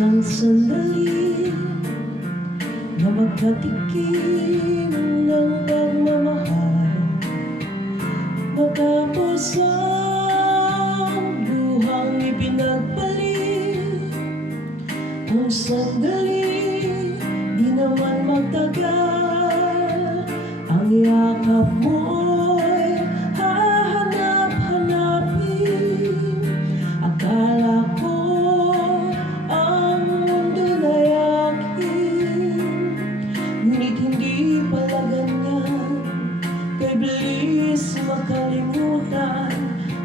isang sandali na magkatikim ng pagmamahal, matapos ang luhang ipinagpalit. Ang sandali di naman magtagal, ang yakap mo'y hahanap-hanapin. Akala ko ang mundo na'y akin, ngunit hindi pala ganyan. Kay bilis makalimutan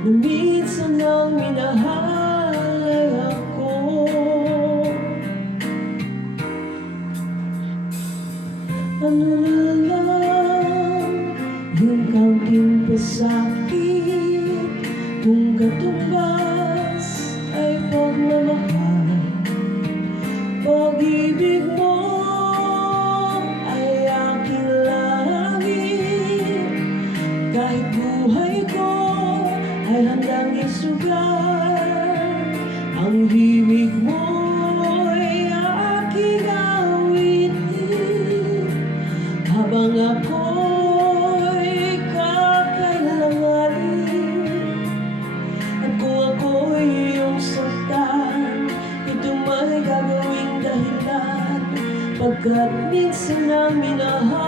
na minsan ang minahal ay ako. Ano na lang yung kaunting pasakit kung katumbas ay pagmamahal. Pag-ibig mo ay aking langit, kahit buhay ko ay handang isugal. Ang himig mo'y aking awitin habang ako'y kakailanganin. At kung ako'y iyong saktan, ito may gagawing dahilan, pagkat minsan ang minahal